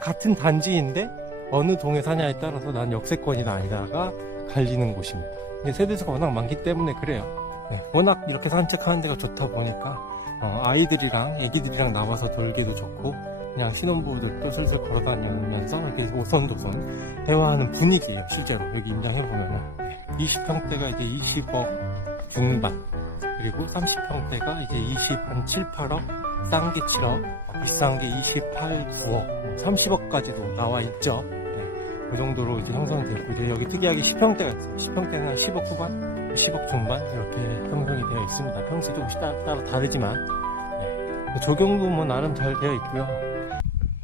같은 단지인데 어느 동에 사냐에 따라서 난 역세권이나 아니다가 갈리는 곳입니다. 세대수가 워낙 많기 때문에 그래요. 네, 워낙 이렇게 산책하는 데가 좋다 보니까 아이들이랑 애기들이랑 나와서 놀기도 좋고 그냥 신혼부부들도 슬슬 걸어다니면서 이렇게 오손도손 대화하는 분위기예요. 실제로 여기 임장해보면은 20평대가 이제 20억 중반, 그리고 30평대가 이제 27, 8억, 싼 게 7억, 비싼 게 28, 9억, 30억까지도 나와 있죠. 그 정도로 이제 형성이 되고, 이제 여기 특이하게 10평대가 있어요. 10평대는 한 10억 후반, 10억 중반 이렇게 형성이 되어 있습니다. 평수가 조금씩 따라 다르지만 조경도 뭐 나름 잘 되어 있고요.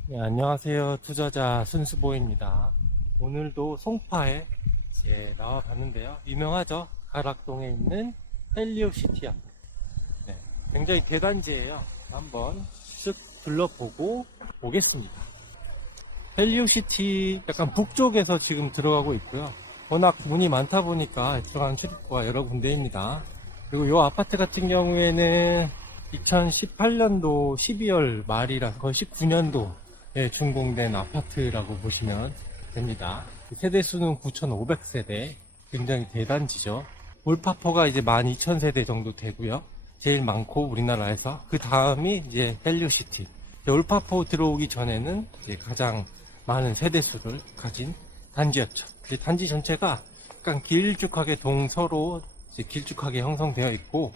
네, 안녕하세요. 투자자 순수보입니다. 오늘도 송파에 이제 나와 봤는데요. 유명하죠? 가락동에 있는 헬리오시티 앞. 네, 굉장히 대단지예요. 한번 쓱 둘러보고 오겠습니다. 헬리오시티 약간 북쪽에서 지금 들어가고 있고요. 워낙 문이 많다 보니까 들어가는 출입구가 여러 군데입니다. 그리고 이 아파트 같은 경우에는 2018년도 12월 말이라 거의 19년도에 준공된 아파트라고 보시면 됩니다. 세대수는 9,500세대, 굉장히 대단지죠. 올파포가 이제 12,000세대 정도 되고요. 제일 많고 우리나라에서 그 다음이 이제 헬리오시티. 올파포 들어오기 전에는 이제 가장 많은 세대수를 가진 단지였죠. 단지 전체가 약간 길쭉하게 동서로 길쭉하게 형성되어 있고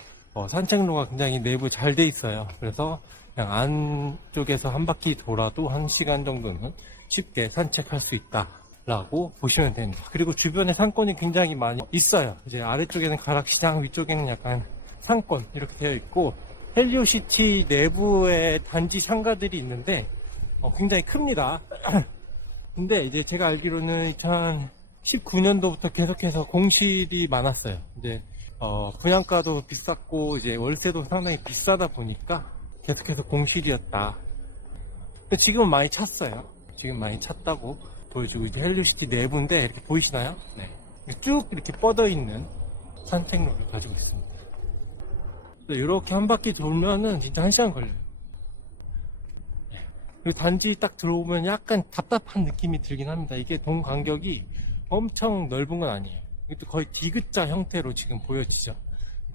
산책로가 굉장히 내부 잘 돼 있어요. 그래서 그냥 안쪽에서 한 바퀴 돌아도 1시간 정도는 쉽게 산책할 수 있다라고 보시면 됩니다. 그리고 주변에 상권이 굉장히 많이 있어요. 이제 아래쪽에는 가락시장, 위쪽에는 약간 상권 이렇게 되어 있고, 헬리오시티 내부에 단지 상가들이 있는데 굉장히 큽니다. 근데 이제 제가 알기로는 2019년도부터 계속해서 공실이 많았어요. 이제 분양가도 비쌌고 이제 월세도 상당히 비싸다 보니까 계속해서 공실이었다. 근데 지금은 많이 찼어요. 지금 많이 찼다고 보여주고, 이제 헬리오시티 내부인데 이렇게 보이시나요? 네. 쭉 이렇게 뻗어 있는 산책로를 가지고 있습니다. 이렇게 한 바퀴 돌면은 진짜 1시간 걸려요. 그리고 단지 딱 들어오면 약간 답답한 느낌이 들긴 합니다. 이게 동 간격이 엄청 넓은 건 아니에요. 이것도 거의 디귿자 형태로 지금 보여지죠.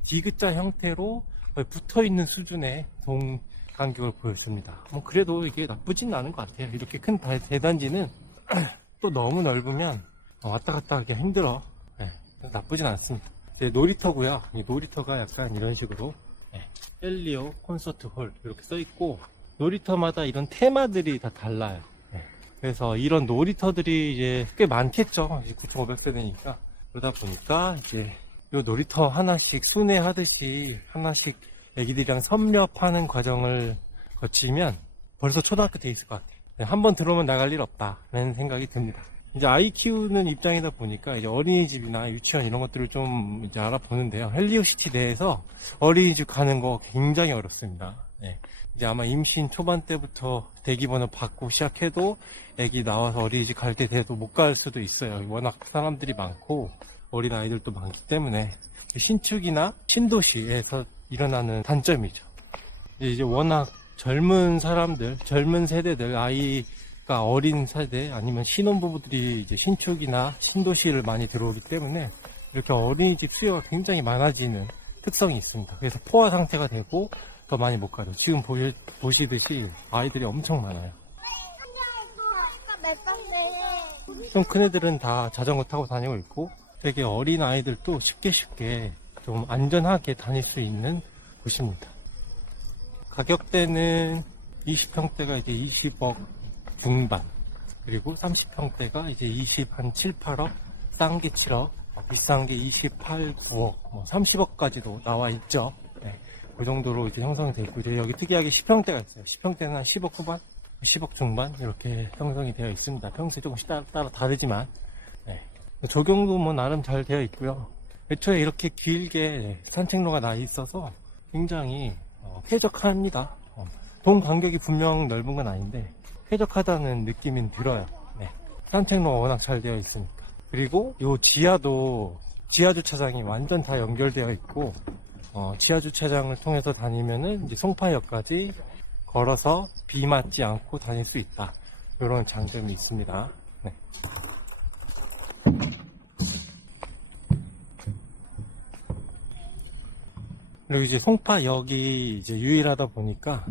디귿자 형태로 거의 붙어있는 수준의 동 간격을 보여줍니다. 뭐 그래도 이게 나쁘진 않은 것 같아요. 이렇게 큰 대단지는 또 너무 넓으면 왔다 갔다 하기가 힘들어. 네, 나쁘진 않습니다. 놀이터고요. 이 놀이터가 약간 이런 식으로 헬리오 콘서트 홀 이렇게 써있고, 놀이터마다 이런 테마들이 다 달라요. 그래서 이런 놀이터들이 이제 꽤 많겠죠. 9,500세대니까. 그러다 보니까 이제 요 놀이터 하나씩 순회하듯이 하나씩 애기들이랑 섭렵하는 과정을 거치면 벌써 초등학교 돼 있을 것 같아요. 한번 들어오면 나갈 일 없다라는 생각이 듭니다. 이제 아이 키우는 입장이다 보니까 이제 어린이집이나 유치원 이런 것들을 좀 이제 알아보는데요. 헬리오시티 내에서 어린이집 가는 거 굉장히 어렵습니다. 이제 아마 임신 초반 때부터 대기번호 받고 시작해도 애기 나와서 어린이집 갈 때 돼도 못 갈 수도 있어요. 워낙 사람들이 많고 어린 아이들도 많기 때문에 신축이나 신도시에서 일어나는 단점이죠. 이제 워낙 젊은 사람들, 젊은 세대들, 아이가 어린 세대 아니면 신혼부부들이 이제 신축이나 신도시를 많이 들어오기 때문에 이렇게 어린이집 수요가 굉장히 많아지는 특성이 있습니다. 그래서 포화 상태가 되고 더 많이 못 가죠. 지금 보시듯이 아이들이 엄청 많아요. 좀 큰 애들은 다 자전거 타고 다니고 있고, 되게 어린 아이들도 쉽게 좀 안전하게 다닐 수 있는 곳입니다. 가격대는 20평대가 이제 20억 중반, 그리고 30평대가 이제 7, 8억, 싼 게 7억, 비싼 게 28, 9억, 30억까지도 나와 있죠. 그 정도로 이제 형성이 되어 있고, 이제 여기 특이하게 10평대가 있어요. 10평대는 한 10억 후반, 10억 중반 이렇게 형성이 되어 있습니다. 평수에 조금씩 따라 다르지만 조경도 뭐 나름 잘 되어 있고요. 애초에 이렇게 길게 산책로가 나 있어서 굉장히 쾌적합니다. 동 간격이 분명 넓은 건 아닌데 쾌적하다는 느낌이 들어요. 산책로가 워낙 잘 되어 있으니까. 그리고 요 지하도 지하주차장이 완전 다 연결되어 있고, 지하주차장을 통해서 다니면은 이제 송파역까지 걸어서 비 맞지 않고 다닐 수 있다 이런 장점이 있습니다. 네. 그리고 이제 송파역이 이제 유일하다 보니까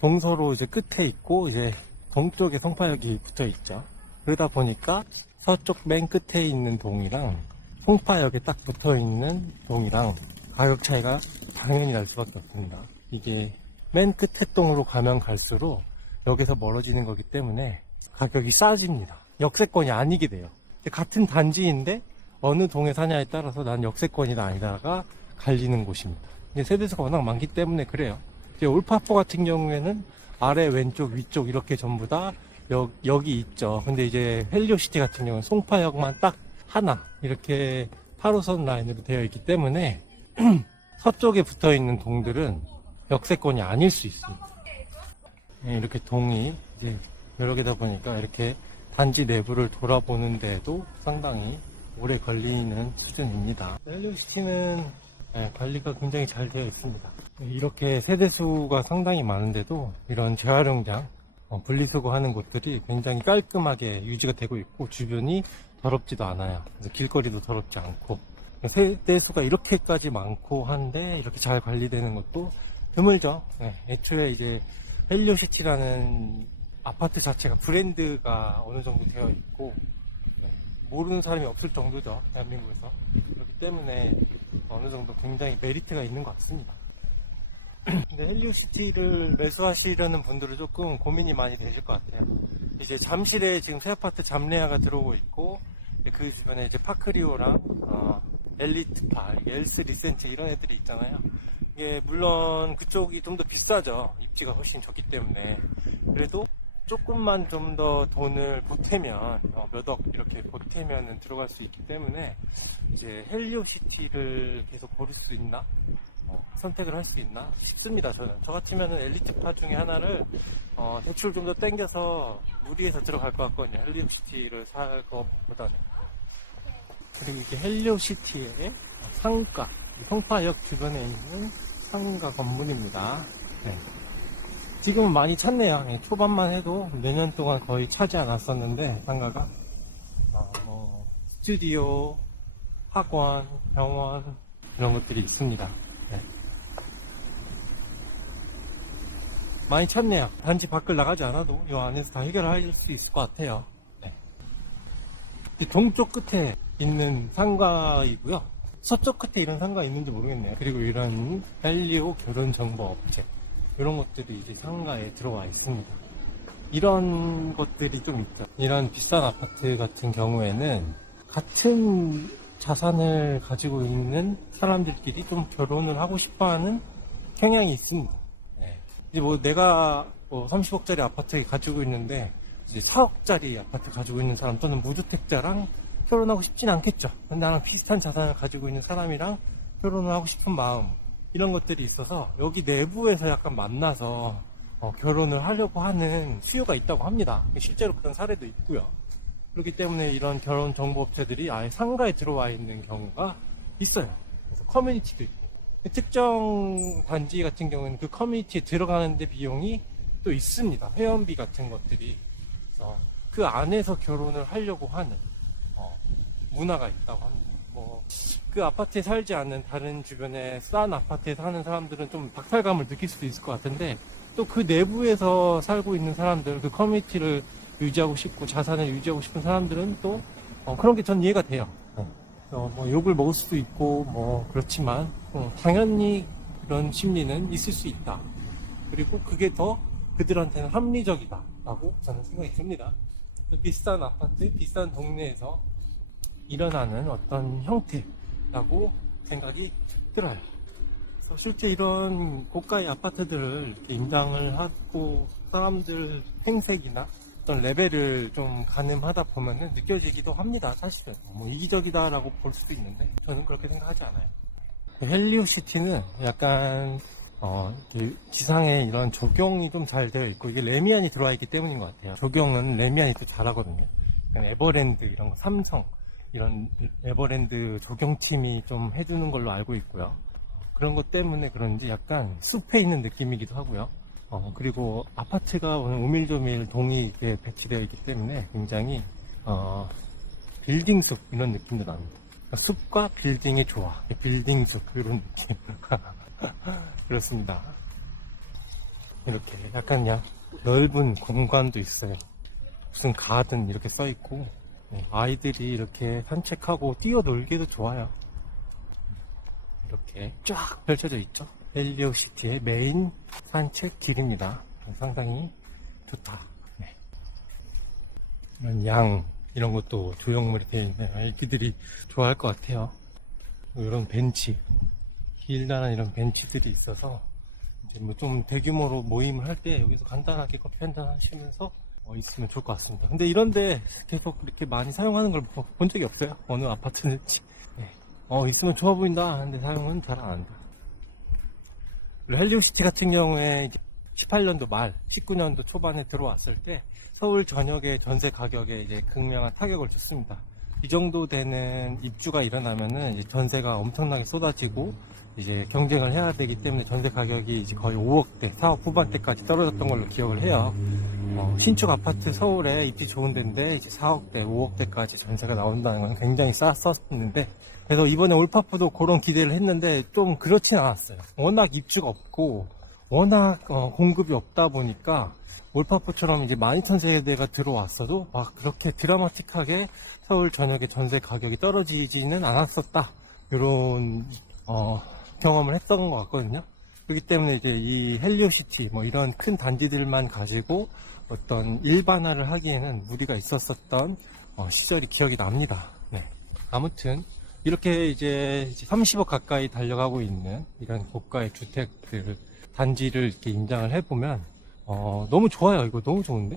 동서로 이제 끝에 있고 이제 동쪽에 송파역이 붙어 있죠. 그러다 보니까 서쪽 맨 끝에 있는 동이랑 송파역에 딱 붙어 있는 동이랑 가격 차이가 당연히 날 수밖에 없습니다. 이게 맨 끝에 동으로 가면 갈수록 역에서 멀어지는 거기 때문에 가격이 싸집니다. 역세권이 아니게 돼요. 같은 단지인데 어느 동에 사냐에 따라서 난 역세권이다 아니다가 갈리는 곳입니다. 세대수가 워낙 많기 때문에 그래요. 이제 올파포 같은 경우에는 아래, 왼쪽, 위쪽 이렇게 전부 다 역이 있죠. 근데 이제 헬리오시티 같은 경우는 송파역만 딱 하나 이렇게 8호선 라인으로 되어 있기 때문에 서쪽에 붙어 있는 동들은 역세권이 아닐 수 있습니다. 이렇게 동이 이제 여러 개다 보니까 이렇게 단지 내부를 돌아보는데도 상당히 오래 걸리는 수준입니다. 헬리오시티는 관리가 굉장히 잘 되어 있습니다. 이렇게 세대수가 상당히 많은데도 이런 재활용장, 분리수거하는 곳들이 굉장히 깔끔하게 유지가 되고 있고 주변이 더럽지도 않아요. 그래서 길거리도 더럽지 않고 세대수가 이렇게까지 많고 한데 이렇게 잘 관리되는 것도 드물죠. 애초에 이제 헬리오시티라는 아파트 자체가 브랜드가 어느 정도 되어 있고 모르는 사람이 없을 정도죠, 대한민국에서. 그렇기 때문에 어느 정도 굉장히 메리트가 있는 것 같습니다. 근데 헬리오시티를 매수하시려는 분들은 조금 고민이 많이 되실 것 같아요. 이제 잠실에 지금 새 아파트 잠레아가 들어오고 있고 그 주변에 이제 파크리오랑 엘리트파, 엘스 리센트 이런 애들이 있잖아요. 이게 물론 그쪽이 좀 더 비싸죠. 입지가 훨씬 적기 때문에. 그래도 조금만 좀 더 돈을 보태면 몇 억 이렇게 보태면 들어갈 수 있기 때문에 이제 헬리오시티를 계속 고를 수 있나 선택을 할 수 있나 싶습니다. 저는 저 같으면은 엘리트파 중에 하나를 대출 좀 더 땡겨서 무리해서 들어갈 것 같거든요. 헬리오시티를 살 것보다는. 그리고 이게 헬리오시티의 상가, 송파역 주변에 있는 상가 건물입니다. 네. 지금은 많이 찼네요. 초반만 해도 몇 년 동안 거의 차지 않았었는데 상가가 스튜디오, 학원, 병원 이런 것들이 있습니다. 네. 많이 찼네요. 단지 밖을 나가지 않아도 이 안에서 다 해결할 수 있을 것 같아요. 네. 동쪽 끝에 있는 상가이고요. 서쪽 끝에 이런 상가 있는지 모르겠네요. 그리고 이런 헬리오 결혼정보업체 이런 것들이 이제 상가에 들어와 있습니다. 이런 것들이 좀 있죠. 이런 비싼 아파트 같은 경우에는 같은 자산을 가지고 있는 사람들끼리 좀 결혼을 하고 싶어하는 경향이 있습니다. 네. 이제 뭐 내가 30억짜리 아파트 가지고 있는데 이제 4억짜리 아파트 가지고 있는 사람 또는 무주택자랑 결혼하고 싶진 않겠죠. 나랑 비슷한 자산을 가지고 있는 사람이랑 결혼을 하고 싶은 마음 이런 것들이 있어서 여기 내부에서 약간 만나서 결혼을 하려고 하는 수요가 있다고 합니다. 실제로 그런 사례도 있고요. 그렇기 때문에 이런 결혼 정보업체들이 아예 상가에 들어와 있는 경우가 있어요. 그래서 커뮤니티도 있고 특정 단지 같은 경우는 그 커뮤니티에 들어가는데 비용이 또 있습니다. 회원비 같은 것들이. 그래서 그 안에서 결혼을 하려고 하는 문화가 있다고 합니다. 그 아파트에 살지 않는 다른 주변에 싼 아파트에 사는 사람들은 좀 박탈감을 느낄 수도 있을 것 같은데 또 그 내부에서 살고 있는 사람들, 그 커뮤니티를 유지하고 싶고 자산을 유지하고 싶은 사람들은 또 그런 게 전 이해가 돼요. 욕을 먹을 수도 있고 그렇지만 당연히 그런 심리는 있을 수 있다. 그리고 그게 더 그들한테는 합리적이다라고 저는 생각이 듭니다. 비싼 아파트, 비싼 동네에서 일어나는 어떤 형태라고 생각이 들어요. 그래서 실제 이런 고가의 아파트들을 이렇게 임장을 하고 사람들 행색이나 어떤 레벨을 좀 가늠하다 보면은 느껴지기도 합니다. 사실은 이기적이다라고 볼 수도 있는데 저는 그렇게 생각하지 않아요. 헬리오시티는 약간 기상에 이런 조경이 좀 잘 되어 있고 이게 레미안이 들어와 있기 때문인 것 같아요. 조경은 레미안이 또 잘하거든요. 에버랜드 이런 거, 삼성 이런 에버랜드 조경팀이 좀 해주는 걸로 알고 있고요. 그런 것 때문에 그런지 약간 숲에 있는 느낌이기도 하고요. 그리고 아파트가 오늘 오밀조밀 동이 배치되어 있기 때문에 굉장히 빌딩 숲 이런 느낌도 납니다. 숲과 빌딩의 조화, 빌딩 숲 이런 느낌. 그렇습니다. 이렇게 약간 넓은 공간도 있어요. 무슨 가든 이렇게 써 있고, 아이들이 이렇게 산책하고 뛰어놀기도 좋아요. 이렇게 쫙 펼쳐져 있죠. 헬리오시티의 메인 산책 길입니다. 상당히 좋다. 네. 이런 양 이런 것도 조형물이 되어 있네요. 애기들이 좋아할 것 같아요. 이런 벤치, 길다란 이런 벤치들이 있어서 이제 뭐 좀 대규모로 모임을 할 때 여기서 간단하게 커피 한잔 하시면서 있으면 좋을 것 같습니다. 근데 이런데 계속 이렇게 많이 사용하는 걸 본 적이 없어요. 어느 아파트는지. 네. 있으면 좋아 보인다 하는데 사용은 잘 안 한다. 그리고 헬리오시티 같은 경우에 18년도 말, 19년도 초반에 들어왔을 때 서울 전역의 전세 가격에 이제 극명한 타격을 줬습니다. 이 정도 되는 입주가 일어나면은 이제 전세가 엄청나게 쏟아지고 이제 경쟁을 해야 되기 때문에 전세 가격이 이제 거의 5억대, 4억 후반대까지 떨어졌던 걸로 기억을 해요. 신축 아파트 서울에 입지 좋은 데인데 이제 4억대, 5억대까지 전세가 나온다는 건 굉장히 쌌었는데, 그래서 이번에 올파프도 그런 기대를 했는데 좀 그렇진 않았어요. 워낙 입주가 없고 워낙 공급이 없다 보니까 올파프처럼 이제 12,000세대가 들어왔어도 막 그렇게 드라마틱하게 서울 전역의 전세 가격이 떨어지지는 않았었다. 이런 경험을 했던 것 같거든요. 그렇기 때문에 이제 이 헬리오시티 뭐 이런 큰 단지들만 가지고 어떤 일반화를 하기에는 무리가 있었었던 시절이 기억이 납니다. 네. 아무튼 이렇게 이제 30억 가까이 달려가고 있는 이런 고가의 주택들 단지를 이렇게 임장을 해보면 너무 좋아요. 이거 너무 좋은데.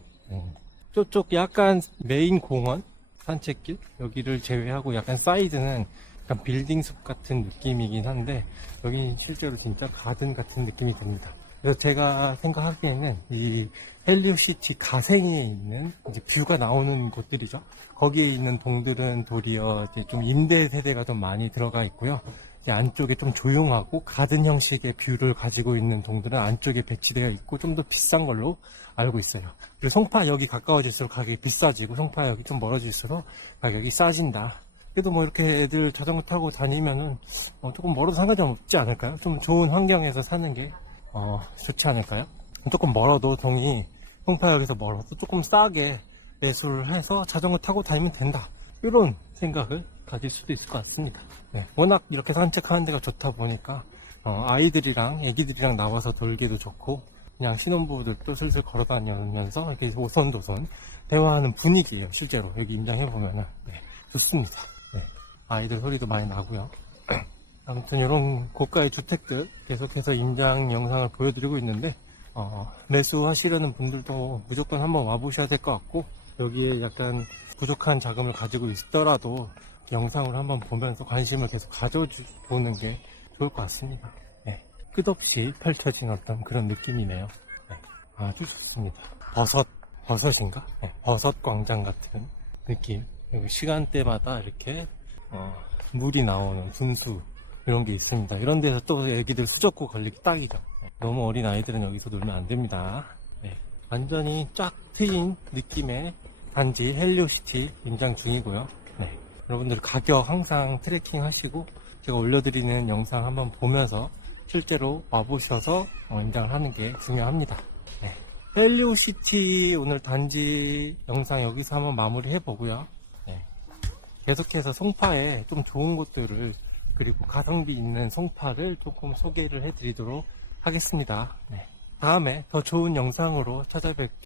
저쪽 약간 메인 공원 산책길 여기를 제외하고 약간 사이드는 약간 빌딩 숲 같은 느낌이긴 한데 여기 실제로 진짜 가든 같은 느낌이 듭니다. 그래서 제가 생각하기에는 이 헬리오시티 가생에 있는 이제 뷰가 나오는 곳들이죠. 거기에 있는 동들은 도리어 이제 좀 임대 세대가 좀 많이 들어가 있고요. 이제 안쪽에 좀 조용하고 가든 형식의 뷰를 가지고 있는 동들은 안쪽에 배치되어 있고 좀 더 비싼 걸로 알고 있어요. 그리고 송파역이 가까워질수록 가격이 비싸지고 송파역이 좀 멀어질수록 가격이 싸진다. 그래도 뭐 이렇게 애들 자전거 타고 다니면은 조금 멀어도 상관이 없지 않을까요? 좀 좋은 환경에서 사는 게 좋지 않을까요? 조금 멀어도 동이 송파역에서 멀어도 조금 싸게 매수를 해서 자전거 타고 다니면 된다. 이런 생각을 가질 수도 있을 것 같습니다. 네, 워낙 이렇게 산책하는 데가 좋다 보니까 아이들이랑 애기들이랑 나와서 돌기도 좋고 그냥 신혼부부들도 슬슬 걸어 다니면서 이렇게 오손도손 대화하는 분위기예요. 실제로 여기 임장해보면은 좋습니다. 네, 아이들 소리도 많이 나고요. 아무튼 이런 고가의 주택들 계속해서 임장 영상을 보여드리고 있는데 매수하시려는 분들도 무조건 한번 와보셔야 될 것 같고 여기에 약간 부족한 자금을 가지고 있더라도 영상을 한번 보면서 관심을 계속 가져보는 게 좋을 것 같습니다. 네, 끝없이 펼쳐진 어떤 그런 느낌이네요. 네, 아주 좋습니다. 버섯인가? 네, 버섯 광장 같은 느낌. 여기 시간대마다 이렇게 물이 나오는 분수 이런 게 있습니다. 이런 데서 또 애기들 수족구 걸리기 딱이죠. 네, 너무 어린 아이들은 여기서 놀면 안 됩니다. 네, 완전히 쫙 트인 느낌의 단지 헬리오시티 임장 중이고요. 네, 여러분들 가격 항상 트래킹 하시고 제가 올려드리는 영상 한번 보면서 실제로 와보셔서 임장을 하는 게 중요합니다. 네, 헬리오시티 오늘 단지 영상 여기서 한번 마무리 해보고요. 네, 계속해서 송파에 좀 좋은 곳들을 그리고 가성비 있는 송파를 조금 소개를 해드리도록 하겠습니다. 네, 다음에 더 좋은 영상으로 찾아뵙겠습니다.